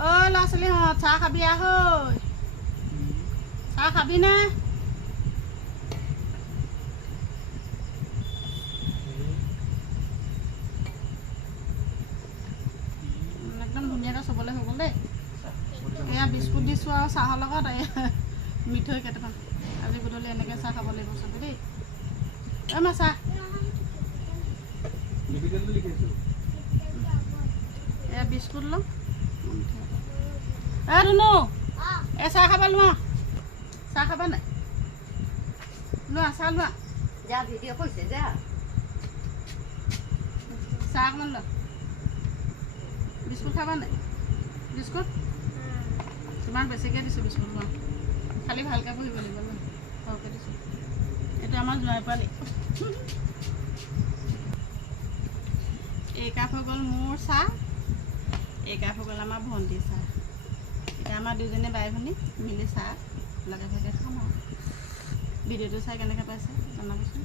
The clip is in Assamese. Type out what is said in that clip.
ঐ ল'ৰা ছোৱালীহঁত চাহ খাবি আহৈ চাহ খাবিনে একদম ধুনীয়াকৈ চবলৈ হৈ গ'ল দেই এয়া বিস্কুট দিছোঁ আৰু চাহৰ লগত মিঠৈ কেইটামান আজি গধূলি এনেকৈ চাহ খাব লাগিব চবে দেই মা চাহ এয়া বিস্কুট লওঁ ধুনু চাহ খাবা লোৱা চাহ খাবা নাই লোৱা চাহ লোৱা যা ভিডিঅ' কৈছে যা চাহ অকণমান লোৱা বিস্কুট খাবা নাই বিস্কুট তোমাক বেছিকৈ দিছোঁ বিস্কুট লোৱা খালি ভালকৈ বহিব লাগিব লোৱা সৰহকৈ দিছোঁ এইটো আমাৰ জোঁৱাই পোৱালি এই কাপ হৈ গ'ল মোৰ চাহ এই কাপ হৈ গ'ল আমাৰ ভণ্টিৰ চাহ এতিয়া আমাৰ দুজনী বাই ভনী মিলি চাহ লগে ভাগে খাম আৰু ভিডিঅ'টো চাই কেনেকৈ পাইছে জনাবচোন